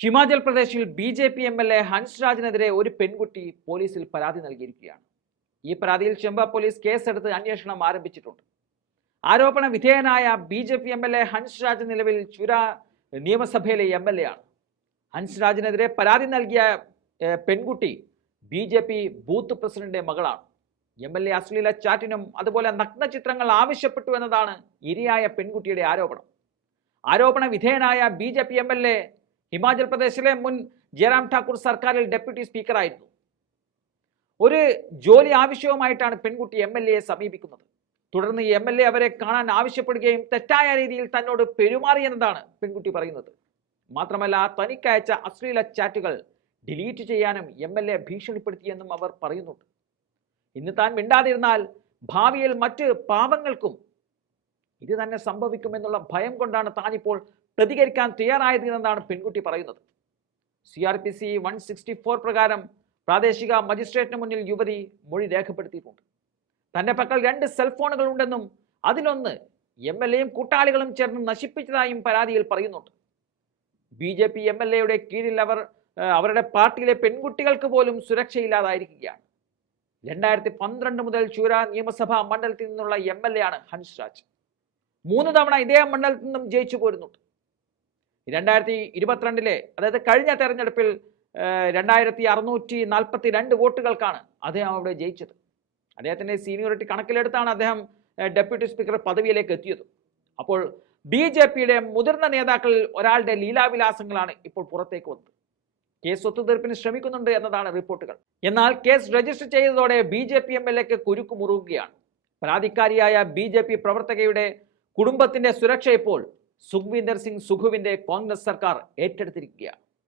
ഹിമാചൽ പ്രദേശിൽ BJP. MLA Hans രാജിനെതിരെ ഒരു പെൺകുട്ടി പോലീസിൽ പരാതി നൽകിയിരിക്കുകയാണ്. ഈ പരാതിയിൽ ചെമ്പ പോലീസ് കേസെടുത്ത് അന്വേഷണം ആരംഭിച്ചിട്ടുണ്ട്. ആരോപണ വിധേയനായ ബി.ജെ.പി. എം.എൽ.എ ഹൻസ് രാജ് നിലവിൽ ചുര നിയമസഭയിലെ എം.എൽ.എ ആണ്. ഹൻസ് രാജിനെതിരെ പരാതി നൽകിയ പെൺകുട്ടി ബി.ജെ.പി. ബൂത്ത് പ്രസിഡന്റിന്റെ മകളാണ്. എം.എൽ.എ അശ്ലീല ചാറ്റിനും അതുപോലെ നഗ്ന ചിത്രങ്ങൾ ആവശ്യപ്പെട്ടു എന്നതാണ് ഇരയായ പെൺകുട്ടിയുടെ ആരോപണം. ആരോപണ വിധേയനായ ബി.ജെ.പി. എം.എൽ.എ ഹിമാചൽ പ്രദേശിലെ മുൻ ജയറാം ഠാക്കൂർ സർക്കാരിൽ ഡെപ്യൂട്ടി സ്പീക്കറായിരുന്നു. ഒരു ജോലി ആവശ്യവുമായിട്ടാണ് പെൺകുട്ടി എം.എൽ.എയെ സമീപിക്കുന്നത്. തുടർന്ന് എം.എൽ.എ അവരെ കാണാൻ ആവശ്യപ്പെടുകയും തെറ്റായ രീതിയിൽ തന്നോട് പെരുമാറിയെന്നതാണ് പെൺകുട്ടി പറയുന്നത്. മാത്രമല്ല, തനിക്കയച്ച അശ്ലീല ചാറ്റുകൾ ഡിലീറ്റ് ചെയ്യാനും എം.എൽ.എ ഭീഷണിപ്പെടുത്തിയെന്നും അവർ പറയുന്നുണ്ട്. ഇന്ന് താൻ മിണ്ടാതിരുന്നാൽ ഭാവിയിൽ മറ്റ് പാവങ്ങൾക്കും ഇത് തന്നെ സംഭവിക്കുമെന്നുള്ള ഭയം കൊണ്ടാണ് താനിപ്പോൾ പ്രതികരിക്കാൻ തയ്യാറായതെന്നാണ് പെൺകുട്ടി പറയുന്നത്. CRPC 164 പ്രകാരം പ്രാദേശിക മജിസ്ട്രേറ്റിന് മുന്നിൽ യുവതി മൊഴി രേഖപ്പെടുത്തിയിട്ടുണ്ട്. തന്റെ പക്കൽ 2 സെൽഫോണുകൾ ഉണ്ടെന്നും അതിലൊന്ന് എം.എൽ.എയും കൂട്ടാളികളും ചേർന്ന് നശിപ്പിച്ചതായും പരാതിയിൽ പറയുന്നുണ്ട്. ബി.ജെ.പി. എം.എൽ.എയുടെ കീഴിൽ അവരുടെ പാർട്ടിയിലെ പെൺകുട്ടികൾക്ക് പോലും സുരക്ഷയില്ലാതായിരിക്കുകയാണ്. 2012 മുതൽ ചൂര നിയമസഭാ മണ്ഡലത്തിൽ നിന്നുള്ള എം.എൽ.എ ആണ് ഹൻസ് രാജ്. 3 തവണ ഇതേ മണ്ഡലത്തിൽ നിന്നും ജയിച്ചു പോരുന്നുണ്ട്. 2022 അതായത് കഴിഞ്ഞ തെരഞ്ഞെടുപ്പിൽ 2642 വോട്ടുകൾക്കാണ് അദ്ദേഹം അവിടെ ജയിച്ചത്. അദ്ദേഹത്തിന്റെ സീനിയോറിറ്റി കണക്കിലെടുത്താണ് അദ്ദേഹം ഡെപ്യൂട്ടി സ്പീക്കർ പദവിയിലേക്ക് എത്തിയത്. അപ്പോൾ ബി.ജെ.പിയുടെ മുതിർന്ന നേതാക്കളിൽ ഒരാളുടെ ലീലാവിലാസങ്ങളാണ് ഇപ്പോൾ പുറത്തേക്ക് വന്നത്. കേസ് ഒത്തുതീർപ്പിന് ശ്രമിക്കുന്നുണ്ട് എന്നതാണ് റിപ്പോർട്ടുകൾ. എന്നാൽ കേസ് രജിസ്റ്റർ ചെയ്തതോടെ ബി.ജെ.പി. എം.എൽ.എക്ക് കുരുക്ക് മുറുകുകയാണ്. പരാതിക്കാരിയായ ബി.ജെ.പി. പ്രവർത്തകയുടെ കുടുംബത്തിന്റെ സുരക്ഷ ഇപ്പോൾ സുഖ്വീന്ദർ സിംഗ് സുഖുവിന്റെ കോൺഗ്രസ് സർക്കാർ ഏറ്റെടുത്തിരിക്കുകയാണ്.